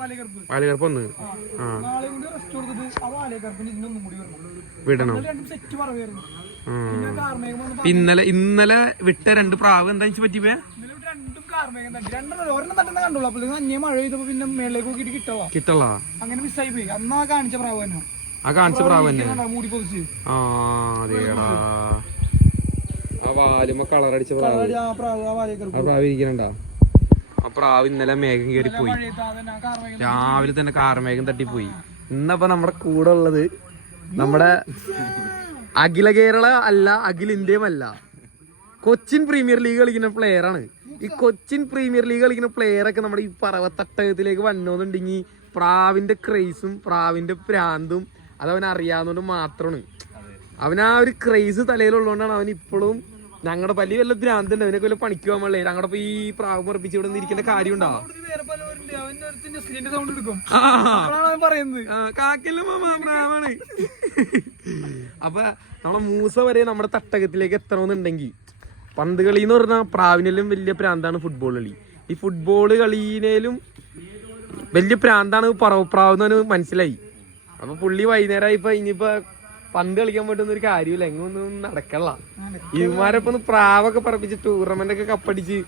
വാലികർപ്പ് ഒന്ന് വിടണം. ഇന്നലെ വിട്ട 2 പ്രാവ് എന്താ പറ്റിപ്പോ കിട്ടള അങ്ങനെ മിസ്സായി പോയി. അന്നാ കാണിച്ച പ്രാവ് തന്നെ അതേടാ ആ വാലുമ കളറടിച്ച പ്രാവ് ഇരിക്കണണ്ടാ. ആ പ്രാവ് ഇന്നലെ മേഘം കയറിപ്പോയി. രാവിലെ തന്നെ കാർമേഘം തട്ടിപ്പോയി. ഇന്നപ്പോ നമ്മുടെ കൂടെ ഉള്ളത് നമ്മുടെ അഖില കേരള അല്ല, അഖില ഇന്ത്യയും അല്ല, കൊച്ചിൻ പ്രീമിയർ ലീഗ് കളിക്കുന്ന പ്ലെയർ ആണ്. ഈ കൊച്ചിൻ പ്രീമിയർ ലീഗ് കളിക്കുന്ന പ്ലെയർ ഒക്കെ നമ്മുടെ ഈ പറവത്തട്ടകത്തിലേക്ക് വന്നോന്നുണ്ടെങ്കിൽ പ്രാവിന്റെ ക്രൈസും പ്രാവിന്റെ പ്രാന്തും അതവൻ അറിയാവുന്നതുകൊണ്ട് മാത്രമാണ്. അവൻ ആ ഒരു ക്രൈസ് തലയിലുള്ളതുകൊണ്ടാണ് അവൻ ഇപ്പോഴും ഞങ്ങളുടെ വലിയ വല്ല ഭ്രാന്തുണ്ട്. അവനൊക്കെ വല്ല പണിക്ക് പോകാൻ പാടില്ലേ. ഞങ്ങളുടെ ഈ പ്രാവ് മുറപ്പിച്ച് ഇവിടെ ഇരിക്കേണ്ട കാര്യം ഉണ്ടാവും. പ്രാവാണ്. അപ്പൊ നമ്മളെ മൂസ വരെ നമ്മുടെ തട്ടകത്തിലേക്ക് എത്തണമെന്നുണ്ടെങ്കിൽ പന്ത് കളി എന്ന് പറഞ്ഞാൽ പ്രാവിനേലും വലിയ പ്രാന്താണ് ഫുട്ബോൾ കളി. ഈ ഫുട്ബോൾ കളീനേലും വലിയ പ്രാന്താണ് പറവപ്രാവെന്ന് മനസ്സിലായി. അപ്പൊ പുള്ളി വൈകുന്നേരമായിപ്പോ ഇനിയിപ്പോ പന്ത് കളിക്കാൻ പറ്റുന്ന ഒരു കാര്യമില്ല, എങ്ങൊന്നും നടക്കല്ല. ഇവന്മാരൊപ്പം ഒന്ന് പ്രാവൊക്കെ പറപ്പിച്ച് ടൂർണമെന്റ് ഒക്കെ കപ്പടിച്ച്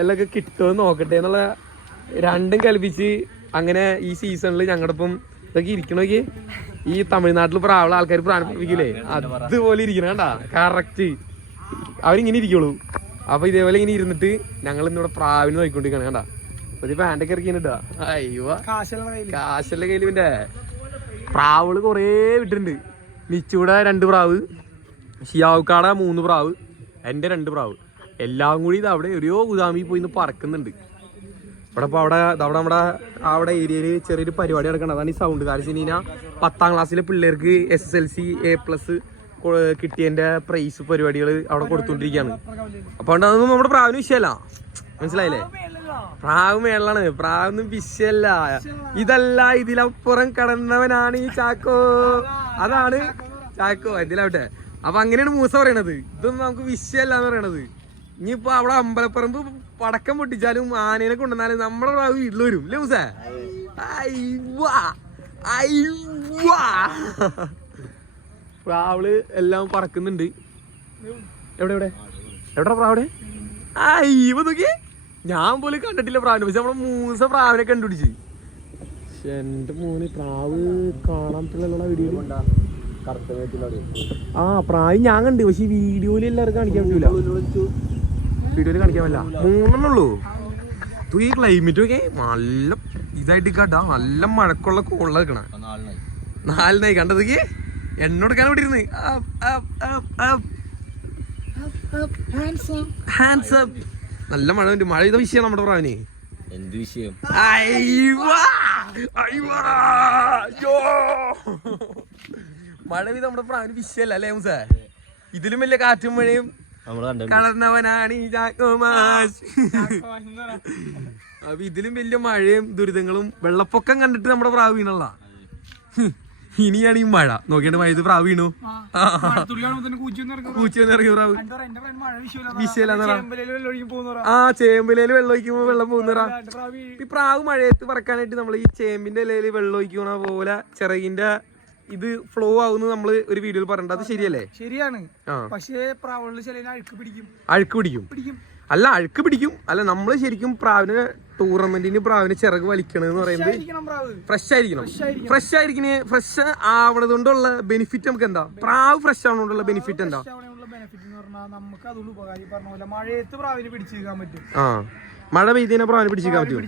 എല്ലാം കിട്ടുമെന്ന് നോക്കട്ടെ എന്നുള്ള രണ്ടും കൽപ്പിച്ച് അങ്ങനെ ഈ സീസണിൽ ഞങ്ങളുടെ ഒപ്പം ഇതൊക്കെ ഇരിക്കണോക്ക് ഈ തമിഴ്നാട്ടിൽ പ്രാവുള്ള ആൾക്കാർ പ്രാണിപ്പിക്കില്ലേ, അതുപോലെ ഇരിക്കണം കണ്ടാ. കറക്റ്റ് അവരിങ്ങനെ ഇരിക്കുള്ളൂ. അപ്പൊ ഇതേപോലെ ഇങ്ങനെ ഇരുന്നിട്ട് ഞങ്ങൾ ഇന്നിവിടെ പ്രാവിന് നോക്കിക്കൊണ്ടിരിക്കണം കണ്ടാ. ഒരു പാൻറ്റൊക്കെ ഇറക്കിട്ടാ. അയ്യോ കാശല്ല കയ്യിൽ. ഇവന്റെ പ്രാവുകള് കൊറേ വിട്ടിട്ടുണ്ട്. മിച്ചൂടെ 2 പ്രാവ്, ഷിയാവുക്കാട 3 പ്രാവ്, എന്റെ 2 പ്രാവ്, എല്ലാം കൂടി ഇത് അവിടെ ഒരു ഗുദാമി പോയി പറക്കുന്നുണ്ട്. ഇവിടെ ഇപ്പൊ അവിടെ ഏരിയയില് ചെറിയൊരു പരിപാടി നടക്കണം. അതാണ് ഈ സൗണ്ട്. കാരണം വെച്ച് കഴിഞ്ഞാൽ 10ാം ക്ലാസ്സിലെ പിള്ളേർക്ക് SSLC A+ കിട്ടിയതിന്റെ പ്രൈസ് പരിപാടികൾ അവിടെ കൊടുത്തോണ്ടിരിക്കുകയാണ്. അപ്പൊ അതൊന്നും നമ്മുടെ പ്രാവിന് വിഷയമല്ല, മനസ്സിലായില്ലേ. പ്രാവ് മേളാണ്, പ്രാവൊന്നും വിഷയല്ല. ഇതല്ല, ഇതിലപ്പുറം കടന്നവനാണ് ഈ ചാക്കോ. അതാണ് ചാക്കോ, ഇതിലാവട്ടെ. അപ്പൊ അങ്ങനെയാണ് മൂസ പറയണത്. ഇതൊന്നും നമുക്ക് വിഷയല്ല എന്ന് പറയണത്. ഇനിയിപ്പോ അവിടെ അമ്പലപ്പറമ്പ് പടക്കം പൊട്ടിച്ചാലും ആനേനെ കൊണ്ടുവന്നാലും നമ്മുടെ പ്രാവ് വീട്ടിൽ വരും അല്ലേ മൂസ. പ്രാവള് എല്ലാം പറക്കുന്നുണ്ട്. എവിടെ എവിടെ എവിടെ പ്രാവിടെ? അയ്യോ നോക്കി, ഞാൻ പോലും കണ്ടിട്ടില്ല പ്രാവിനെ. പക്ഷെ നമ്മളെ മൂസ പ്രാവിനെ കണ്ടുപിടിച്ച്. എന്റെ മോന് പ്രാവ് കാണാൻ പറ്റില്ല വീഡിയോയില്. ആ പ്രാവ് ഞാൻ കണ്ടു, പക്ഷെ ഈ വീഡിയോയില് എല്ലാവർക്കും കാണിക്കാൻ പറ്റൂല. വീഡിയോയില് കാണിക്കാൻ പറ്റില്ല. 3 ഉള്ളൂ. ഈ ക്ലൈമറ്റ് ഒക്കെ നല്ല ഇതായിട്ട് കേട്ടാ. നല്ല മഴക്കുള്ള കോള നിൽക്കണ 4 കണ്ടതൊക്കെ എണ്ണോടുക്കാൻ ഇവിടെ ഇരുന്ന് നല്ല മഴ ഉണ്ട്. മഴ ചെയ്ത വിഷയം നമ്മുടെ പ്രാവിന്. എന്ത് വിഷയം? മഴ പെയ്ത് നമ്മുടെ പ്രാവിന് വിഷയല്ല അല്ലേ മൂസ. ഇതിലും വലിയ കാറ്റും മഴയും കളർന്നവനാണ് ഈ ചാക്കോമാഷ്. അപ്പൊ ഇതിലും വലിയ മഴയും ദുരിതങ്ങളും വെള്ളപ്പൊക്കം കണ്ടിട്ട് നമ്മുടെ പ്രാവ് വീണല്ല. ഇനിയാണ് ഈ മഴ നോക്കിയിട്ട് മഴ. ഇത് പ്രാവ് വീണു, കൂച്ചിറങ്ങിയ പ്രാവ് വിഷയല്ല. ആ ചേമ്പിലേല് വെള്ളം ഒഴിക്കുമ്പോ വെള്ളം പോകുന്നറാ. ഈ പ്രാവ് മഴയത്ത് പറക്കാനായിട്ട് നമ്മൾ ഈ ചേമ്പിന്റെ ഇലയില് വെള്ളം ഒഴിക്കണ പോലെ ചിറകിന്റെ ഇത് ഫ്ലോ ആവുന്നത് നമ്മള് ഒരു വീഡിയോയിൽ പറഞ്ഞത്. അത് ശരിയല്ലേ? ശരിയാണ്. പക്ഷേ അഴുക്ക് പിടിക്കും. അല്ല അഴുക്ക് പിടിക്കും അല്ല, നമ്മള് ശരിക്കും പ്രാവിന് ടൂർണമെന്റിന് പ്രാവിന് ചിറക് വലിക്കണെന്ന് പറയുന്നത് ഫ്രഷ് ആയിരിക്കണം. ഫ്രഷ് ആവണത് കൊണ്ടുള്ള ബെനിഫിറ്റ് നമുക്ക് എന്താ? പ്രാവ് ഫ്രഷ് ആവണോണ്ടുള്ള ബെനിഫിറ്റ് എന്താ? ആ മഴ പെയ്തതിനെ പ്രാവിന് പിടിച്ചിരിക്കാൻ പറ്റും.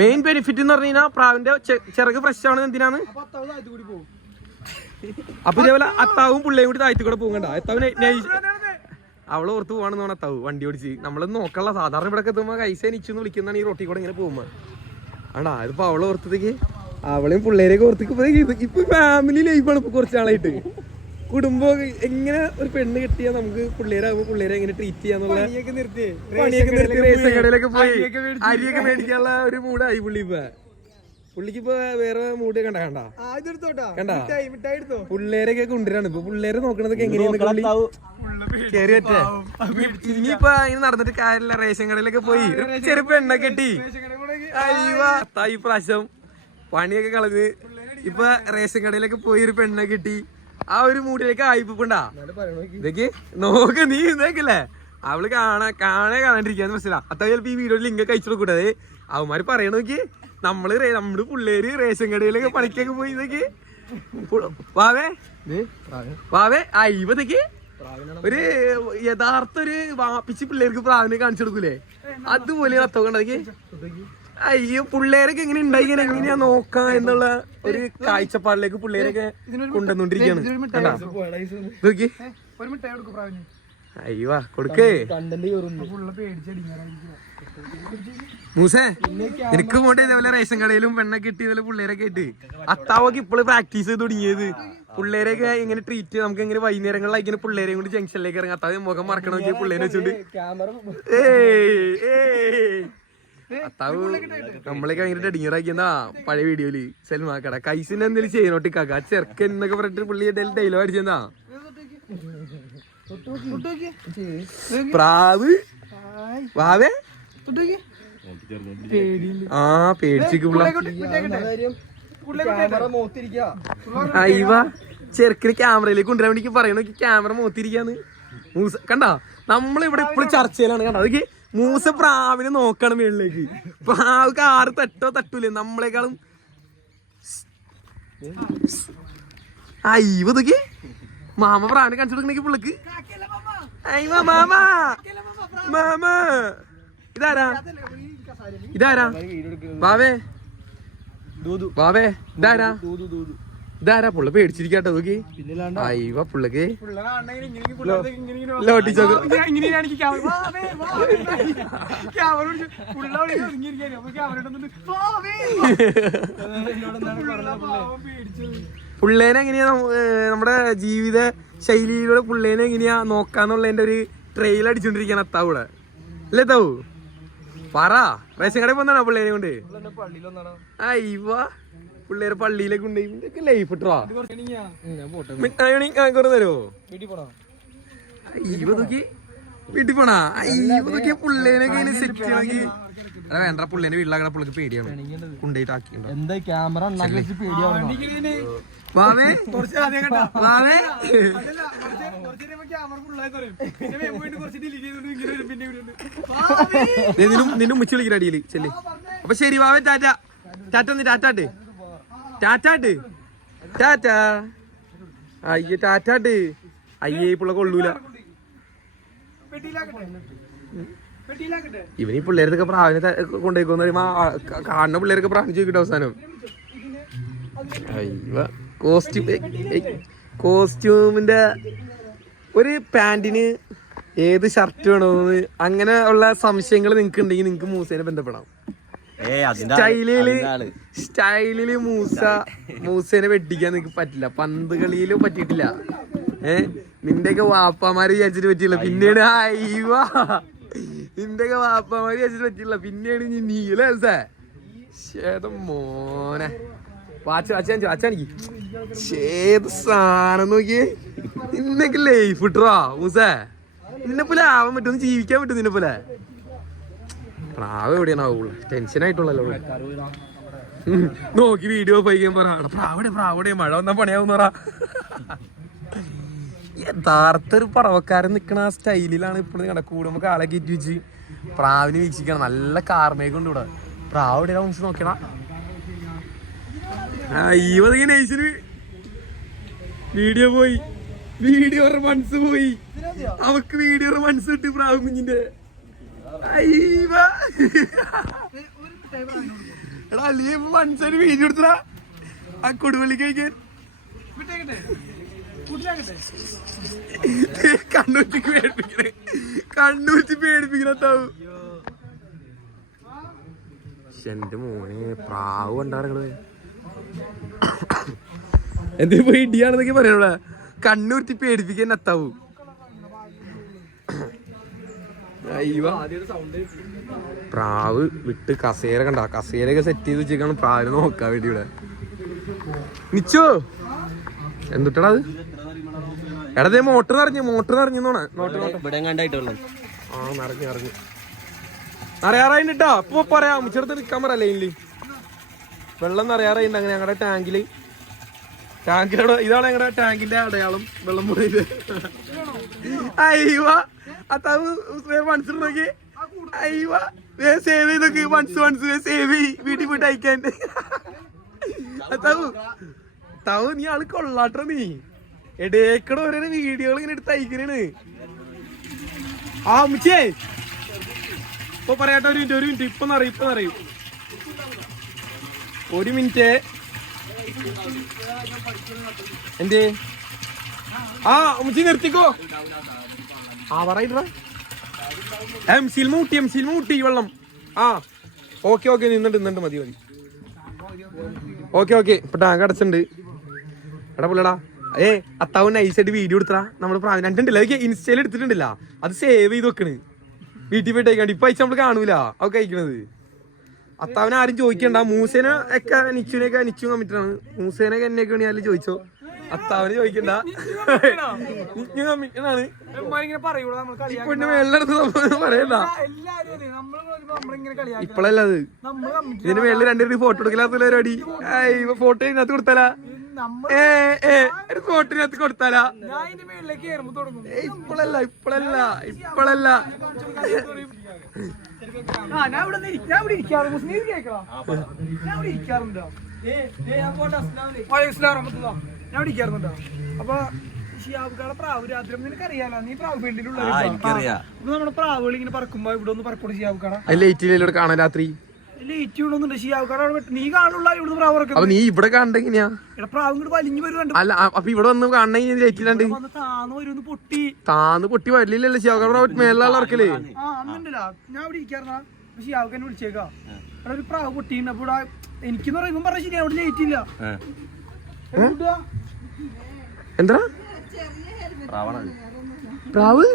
മെയിൻ ബെനിഫിറ്റ് എന്ന് പറഞ്ഞു കഴിഞ്ഞാൽ പ്രാവിന്റെ ചിറക് ഫ്രഷ് ആവണത് എന്തിനാണ്? അപ്പൊ ഇതേപോലെ അത്താവും പിള്ളേയും കൂടി താഴ്ത്തി കൂടെ പോകണ്ട. അത്താവിന് അവള് ഓർത്ത് പോവാണെന്ന് പറഞ്ഞാൽ അത്താവ് വണ്ടി ഓടിച്ച് നമ്മളൊന്നും നോക്കല്ല. സാധാരണ ഇവിടെ എത്തുമ്പോ കൈസ നിച്ചെന്ന് വിളിക്കുന്നതാണ് ഈ റോട്ടി കൂടെ ഇങ്ങനെ പോകുമ്പോ. ആണ്ടാ ഇതിപ്പോ അവളെ ഓർത്തത്തേക്ക് അവളെയും പിള്ളേരെയൊക്കെ ഓർത്തേക്ക് ഇപ്പൊ ഫാമിലി ലൈഫാണ് ഇപ്പൊ കുറച്ചാളായിട്ട്. കുടുംബം എങ്ങനെ ഒരു പെണ്ണ് കിട്ടിയാൽ നമുക്ക് പിള്ളേരാകുമ്പോ പിള്ളേരെ എങ്ങനെ ട്രീറ്റ് ചെയ്യാന്നുള്ള പണിയൊക്കെ നിർത്തി റേഷൻ കടയിലൊക്കെ പോയി അരിയൊക്കെ മേടിക്കാനുള്ള ഒരു മൂടായി പുള്ളി. ഇപ്പൊ പുള്ളിക്ക് ഇപ്പൊ വേറെ മൂട് കണ്ട കണ്ട മിഠായി എടുത്തോ. പിള്ളേരൊക്കെ കൊണ്ടുവരാണ് ഇപ്പൊ. പിള്ളേരെ നോക്കണതൊക്കെ എങ്ങനെയാന്ന് കേറി പറ്റേ. ഇനിയിപ്പൊ ഇനി നടന്നിട്ട് കാര്യമില്ല. റേഷൻ കടയിലൊക്കെ പോയി ചെറുപ്പം എണ്ണ കെട്ടി ഈ പ്രാവശ്യം പണിയൊക്കെ കളഞ്ഞ് ഇപ്പൊ റേഷൻ കടയിലൊക്കെ പോയി ഒരു പെണ്ണ കിട്ടി. ആ ഒരു മൂടിലേക്ക് ആയിപ്പോണ്ടാ ഇതൊക്കെ നോക്ക്. നീ ഇതേക്കല്ലേ അവള് കാണാണ്ടിരിക്കാന്ന് മനസ്സിലാ. അത്ത ചിലപ്പോ ഈ വീഡിയോ ലിങ്ക് കഴിച്ചു കൊടുക്കൂട്ടത്. അവന്മാര് പറയണ നോക്കി നമ്മള് പിള്ളേര് റേഷൻ കടയിലൊക്കെ പണിക്കൊക്കെ പോയി ഇതൊക്കെ വാവേ അയ്യതൊക്കെ ഒരു യഥാർത്ഥ ഒരു വാപ്പിച്ച് പിള്ളേർക്ക് പ്രാവിനെ കാണിച്ചു കൊടുക്കൂലേ, അതുപോലെ അത്തോക്കണ്ടതൊക്കെ. അയ്യോ പിള്ളേരൊക്കെ എങ്ങനെ ഉണ്ടായിക്കാൻ എങ്ങനെയാ നോക്കാം എന്നുള്ള ഒരു കാഴ്ചപ്പാടിലേക്ക് പിള്ളേരൊക്കെ കൊണ്ടുവന്നോണ്ടിരിക്കാണ്. അയ്യോ കൊടുക്കേ മൂസേ. എനിക്ക് പോട്ടെ ഇതേപോലെ റേഷൻ കടയിലും പെണ്ണൊക്കെ കിട്ടി ഇതേപോലെ പിള്ളേരൊക്കെ ആയിട്ട്. അത്താവൊക്കെ ഇപ്പോഴും പ്രാക്ടീസ് ചെയ്ത് തുടങ്ങിയത്. പിള്ളേരൊക്കെ ഇങ്ങനെ ട്രീറ്റ് ചെയ്ത് നമുക്ക് ഇങ്ങനെ വൈകുന്നേരങ്ങളിലായി ഇങ്ങനെ പിള്ളേരെയും കൊണ്ട് ജംഗ്ഷനിലേക്ക് ഇറങ്ങാം. അത്താവ് മുഖം മറക്കണ നോക്കിയ പിള്ളേരെ വെച്ചോണ്ട് അത്താവ് നമ്മളൊക്കെ ഭയങ്കര ഡെഡിങ്ങറാക്കിയെന്നാ പഴയ വീഡിയോയില് സൽമാക്കട കൈസിന്റെ എന്തെങ്കിലും ചെയ്യണോട്ടിക്കാക്ക ചെറുക്കൻ എന്നൊക്കെ പറഞ്ഞിട്ട് പുള്ളി ഡയലോഗ് അടിച്ചെന്നാ. പ്രാവ് വാവേ ആ പേടിച്ചിക്ക് അയ്യവ ചെറുക്കിന് ക്യാമറയിലേക്ക് കൊണ്ടുവരാൻ വേണ്ടി പറയണ ക്യാമറ മോത്തിരിക്കാന്ന്. മൂസ കണ്ട നമ്മളിവിടെ ഇപ്പോഴും ചർച്ചയിലാണ്. കണ്ട അതൊക്കെ മൂസ പ്രാവിനെ നോക്കണം മേളിലേക്ക്. പ്രാവ് ആറ് തട്ടൂലേ നമ്മളെക്കാളും. അയ്യോ ഇതൊക്കെ മാമ പ്രാവിനെ കാണിച്ചു കൊടുക്കണേക്ക് പിള്ളക്ക്. അയ്യോ മാമ മാമ ഇതാരാ വാവേ വാവേ ഇതാരാ പുള്ള പേടിച്ചിരിക്കാട്ടോ നോക്കി. അയ്യോ പുള്ളക്ക് പുള്ളേനെ എങ്ങനെയാ നമ്മുടെ ജീവിത ശൈലിയിലൂടെ പുള്ളേനെ എങ്ങനെയാ നോക്കാന്നുള്ളതിന്റെ ഒരു ട്രെയിൽ അടിച്ചോണ്ടിരിക്കാണ് അത്താവൂടെ അല്ലേ താവൂ? പറ റേഷൻ കടയിൽ പോന്നാണോ പിള്ളേരെ കൊണ്ട്? അയ്യോ പിള്ളേരെ പള്ളിയിലേക്ക് ഉണ്ട്. ഇതൊക്കെ ലൈഫ് ഇട്ടോ. മിഠായി തരുമോ? അയ്യോ നോക്കി വീട്ടിൽ പോണാ. അയ്യോ പിള്ളേനൊക്കെ സെറ്റ് ആക്കി വേണ്ട. പിള്ളേനെ വീട്ടിലാക്കണ പിള്ളേർക്ക് പേടിയാണ്. കൊണ്ടുപോയിട്ട് ആക്കിണ്ടോ എന്താ ക്യാമറ വാവേ വാവേ നിന്നെ ഉമ്മച്ചി വിളിക്കുന്ന അടിയില് ചെല്ലേ. അപ്പൊ ശരി വാവേ ടാറ്റ. ടാറ്റ ടാറ്റാട്ട് ടാറ്റാട്ട് ടാറ്റ. അയ്യേ ടാറ്റാട്ട്. അയ്യേ പിള്ള കൊള്ളൂല. ഇവനീ പിള്ളേരൊക്കെ പ്രാവിനെ കൊണ്ടുപോയിക്കോന്ന് പറയുമ്പോ കാണുന്ന പിള്ളേരൊക്കെ പ്രാവിനെ ചോദിക്കട്ടെ അവസാനം. അയ്യോ കോസ്റ്റ്യൂമിന്റെ ഒരു പാന്റിന് ഏത് ഷർട്ട് വേണമെന്ന് അങ്ങനെ ഉള്ള സംശയങ്ങൾ നിങ്ങക്ക് ഉണ്ടെങ്കിൽ നിങ്ങക്ക് മൂസേനെ ബന്ധപ്പെടാം. സ്റ്റൈലില് മൂസേനെ വെട്ടിക്കാൻ നിങ്ങക്ക് പറ്റില്ല. പന്ത് കളിയിലും പറ്റിയിട്ടില്ല. നിന്റെയൊക്കെ വാപ്പാമാര് വിചാരിച്ചിട്ട് പറ്റില്ല. പിന്നീട് അയ്യോ നിന്റെയൊക്കെ വാപ്പാമാര് വിചാരിച്ചിട്ട് പറ്റില്ല. പിന്നെയാണ് നീലേ മോനെ അച്ഛനിക്ക് ഏത് സാധനം നോക്കിയേ. നിന്നൊക്കെ ലൈഫ് ഇട്ടോ മൂസേ. നിന്നെ പോലെ ആവാൻ പറ്റും, ജീവിക്കാൻ പറ്റും നിന്നെ പോലെ. പ്രാവ് എവിടെയാണ് ആവുള്ളൂ? ടെൻഷൻ ആയിട്ടുള്ളല്ലോ നോക്കി വീഡിയോ പോയിക്കാൻ പറ. പ്രാവിടെ മഴ വന്നാ പണിയാവുന്ന പറ. യഥാർത്ഥ ഒരു പറവക്കാരൻ നിക്കണ ആ സ്റ്റൈലിലാണ് ഇപ്പോഴും കിടക്ക്. കൂടുമ്പോ കാളെ കയറ്റി വെച്ച് പ്രാവിനെ വീക്ഷിക്കണം. നല്ല കാർമേഘം ഉണ്ട് ഇവിടെ. പ്രാവ് എവിടെയാ മുൻസ് നോക്കണ. വീഡിയോ പോയി. വീഡിയോ മനസ്സ് പോയി. അവക്ക് വീഡിയോ മനസ്സ് കിട്ടി പ്രാവ് കുഞ്ഞിന്റെ. എടാ അല്ലേ മനസ്സിന് വീഡിയോ എടുത്തടാ ആ കൊടുവള്ളി കഴിക്കാൻ. കണ്ണൂറ്റി പേടിപ്പിക്കണത്താവും. എന്റെ മോനെ പ്രാവ് കണ്ടാറങ്ങള് എന്തിപ്പോ ഇടിയാണെന്നൊക്കെ പറയണ. കണ്ണൂറ്റി പേടിപ്പിക്കാൻ എത്താവൂ. അയ്യോ പ്രാവ് വിട്ട് കസേര കണ്ട കസേരയൊക്കെ സെറ്റ് ചെയ്ത് വെച്ചേക്കാണ് പ്രാവിനെ നോക്കാൻ വേണ്ടി ഇവിടെ. നിച്ചോ എന്തുട്ടടാ അത്? എടാ മോട്ടർ നിറഞ്ഞോണേ. ആ നിറഞ്ഞു അറിയാറായിട്ടാ. ഇപ്പൊ പറയാം ചെറുത്ത് നിൽക്കാൻ പറയാ ലൈനില് വെള്ളം നിറയാറായിണ്ട്. അങ്ങനെ ഞങ്ങളുടെ ടാങ്കിലോടെ ഇതാണ് ഞങ്ങളുടെ ടാങ്കിന്റെ അടയാളം. വെള്ളം മുറിയത് അയ്യോ അത്താവ് മനസ്സിലാക്കി. അയ്യോ സേവ് ചെയ്തൊക്കെ വൺസ് സേവ് ചെയ് വീട്ടിൽ പോയിട്ട് അയക്കാൻ. താവ് നീ ആള് കൊള്ളാട്ടോ. നീ എടേക്കടെ ഓരോ വീഡിയോകൾ ഇങ്ങനെ എടുത്ത് അയക്കണേണ്. ആ മുച്ചേ ഇപ്പൊ പറയാട്ടോ. ഒരു മിനിറ്റ് ഇപ്പൊ അറിയും. ഒരു മിനിറ്റ് എന്തേ? ആ മുച്ചി നിർത്തിക്കോ. ആ പറയട്ടാ. എം സിൽ മൂട്ടി വെള്ളം. ആ ഓക്കെ നിന്നിട്ട് മതി. ഓക്കെ ഇപ്പൊ ടാങ്ക് അടച്ചിട്ടുണ്ട്. എടാ പുള്ളടാ അത്താവ് നൈസായിട്ട് വീഡിയോ എടുത്താ നമ്മള് പ്രാവിനെ കണ്ടിട്ടില്ല. അതൊക്കെ ഇൻസ്റ്റയിൽ എടുത്തിട്ടുണ്ടല്ല. അത് സേവ് ചെയ്ത് വെക്കണ്. വീട്ടിൽ പോയിട്ട് കഴിക്കാണ്ട്. ഇപ്പൊ അയച്ച നമ്മള് കാണൂല അവ കഴിക്കണത്. അത്താവിനെ ആരും ചോദിക്കണ്ട. മൂസേനെ ഒക്കെ നിച്ചു കമ്മിറ്റാണ്. മൂസേനൊക്കെ എന്നെയൊക്കെ വേണി ചോദിച്ചോ. അത്താവിന് ചോദിക്കണ്ട. കമ്മിറ്റാണ്. ഇപ്പൊ മേളിലെടുത്ത് പറയണ്ട. ഇപ്പഴല്ല അത്. ഇതിന്റെ മേളിൽ രണ്ടുപേരും ഫോട്ടോ എടുക്കലാത്ത പരിപാടി. ഫോട്ടോ ഇതിനകത്ത് കൊടുത്താലാ? ഒരു ഫോട്ടോനകത്ത് കൊടുത്താലാ? ഇപ്പഴല്ല. അപ്പൊ ഷിയാബുക്കാടെ പ്രാവ് രാത്രി നിനക്ക് അറിയാലോ. നീ പ്രാവ് ഫീൽഡിലുള്ള നമ്മുടെ പ്രാവുകൾ ഇങ്ങനെ പറക്കുമ്പോ ഇവിടെ ഒന്ന് പറക്കൂടെ ഷിയാബുക്കാടെ കാണാൻ രാത്രി ലേറ്റ് ഒന്നുണ്ട്. ഷിയാബുക്കാടെ നീ കാണുള്ള ഇവിടുന്ന് പ്രാവ് പറക്കും. നീ ഇവിടെ കാണണ്ടെങ്ങനെയാ? പ്രാവ് ഇങ്ങോട്ട് വലിഞ്ഞു വരുന്നുണ്ട്. അല്ല അപ്പൊ ഇവിടെ വന്ന് കാണണമെങ്കിൽ ലേറ്റില്ലാണ്ട് താന്ന് പൊട്ടി വരില്ലല്ലോ. ഷിയാബുക്കാടെ മേലുള്ള ഇറക്കല്. ആ അന്നുണ്ടല്ലോ. ഞാൻ ഇവിടെ ഇരിക്കാറുണ്ടാ. ഷിയാബുക്കാനെ വിളിച്ചേക്കാ. അവിടെ ഒരു പ്രാവ് പൊട്ടിണ്ട്. അപ്പൊ ഇവിടെ എനിക്കെന്ന് പറയുമ്പോ പറഞ്ഞ ശരിയാ. അവിടെ ലേറ്റ് ഇല്ല. എന്താ പ്രാവ്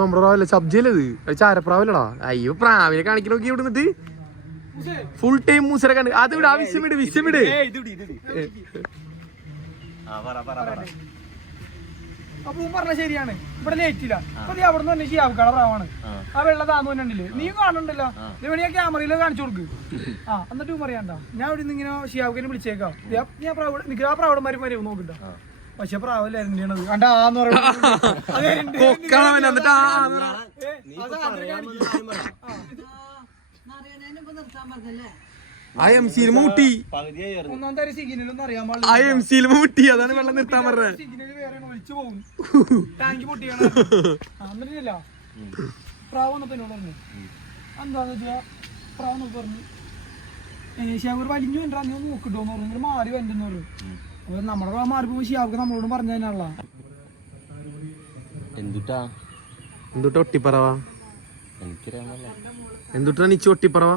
നമ്മുടെ പ്രാവല്ല. സബ്ജിയല്ലത്. ചാരപ്രാവല്ലടാ. അയ്യോ പ്രാവിനെ കാണിക്കണ നോക്കി ഇവിടെ നിന്നിട്ട് ഫുൾ ടൈം മൂസരെ കണ്ട്. അത് വിട്. വിശ്വം വിട്. അപ്പൊ പറഞ്ഞ ശരിയാണ്. ഇവിടെ ലേറ്റില്ല. അപ്പൊ നീ അവിടെ നിന്ന് തന്നെ ഷിയാബുക്കാടെ പ്രാവാണ്. ആ വെള്ള താന്നു തന്നെയുണ്ടല്ലേ. നീ കാണണ്ടല്ലോ. ഇവിടെ ഞാൻ ക്യാമറയിൽ കാണിച്ചു കൊടുക്ക്. ആ എന്നിട്ട് പറയാണ്ട. ഞാൻ ഇവിടെ നിന്ന് ഇങ്ങനെ ഷിയാബുക്കാനെ വിളിച്ചേക്കാം. ഞാൻ പ്രാവ് ആ പ്രാവടന്മാര് നോക്കണ്ട. പക്ഷെ പ്രാവല്ല എരണ്ടിയാണത്. കണ്ട ആന്ന് പറയുന്നത്. ഒന്നാം തരം സിഗ്നലൊന്നും അറിയാൻ പാടില്ല. അതാണ് വെള്ളം നിർത്താൻ പറഞ്ഞത്. സിഗ്നൽ വേറെ ഒളിച്ചു പോകും. ടാങ്ക് പൊട്ടിയാണ്. എന്നിട്ടില്ല പ്രാവ് വന്നപ്പോ എന്നോട് പറഞ്ഞു. എന്താന്ന് വെച്ചാ പ്രാവ് നോക്കി പറഞ്ഞു ഷിയാബ് വലിഞ്ഞു വേണ്ടാ നീ ഒന്ന് നോക്കിട്ടോന്ന് പറഞ്ഞു. മാറി വണ്ടെന്ന് പറഞ്ഞു. അപ്പൊ നമ്മുടെ പ്രാവ് മാറി പോകുമ്പോ ഷിയാബ് നമ്മളോട് പറഞ്ഞു തന്നെയുള്ള എന്തുട്ടാ ഒട്ടിപ്പറവാ? എന്തുട്ടാ നിച്ചു ഒട്ടിപ്പറവാ?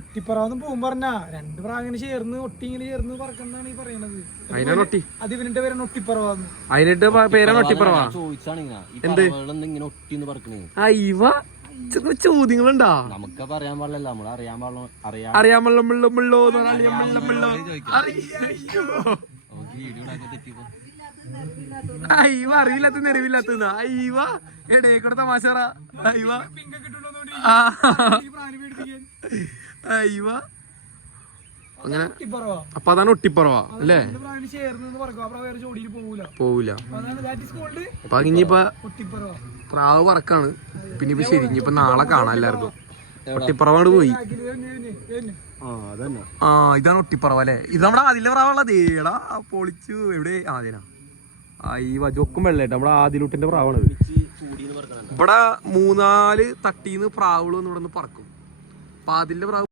ഒട്ടിപ്പറാവെന്ന് പോകുമ്പോ പറഞ്ഞ രണ്ട് പ്രാവിനെ ചേർന്ന് ഇങ്ങനെ ചേർന്ന് പറക്കുന്നതാണ് ഈ പറയണത്. അത് ഇവന്റെ പേരാണ് ഒട്ടിപ്പറവാന്ന്. അതിനിട്ട് പേരാണ് ഒട്ടിപ്പറവാ. എന്ത് ചോദ്യങ്ങളുണ്ടാ? നമുക്ക് പറയാൻ പാടില്ല. നമ്മൾ അറിയാൻ അയ്യോ അറിവില്ലാത്ത നെറിവില്ലാത്ത അയ്യോ എടേക്കൂടെ തമാശ. അയ്യോ അയ്യോ അങ്ങനെ. അപ്പൊ അതാണ് ഒട്ടിപ്പറവ അല്ലേ? പോവൂല. അപ്പൊ ഇനിയിപ്പ പ്രാവ് പറക്കാണ്. പിന്നെ ഇപ്പൊ ശരി ഇനിയിപ്പൊ നാളെ കാണാം എല്ലാവർക്കും. ഒട്ടിപ്പറവാട് പോയി. ആ ഇതാണ് ഒട്ടിപ്പറവ അല്ലെ? ഇത് നമ്മുടെ ആദിലെ പ്രാവുള്ളത്. ഏടാ പൊളിച്ചു. എവിടെ ആദിന? അയ്യോ ജോക്കും വെള്ളേട്ട നമ്മുടെ ആദിലൂട്ടിന്റെ പ്രാവാണ്. ഇവിടെ 3-4 തട്ടീന്ന് പ്രാവുകൾ ഇവിടെ നിന്ന് പറക്കും. അപ്പൊ അതിന്റെ പ്രാവ്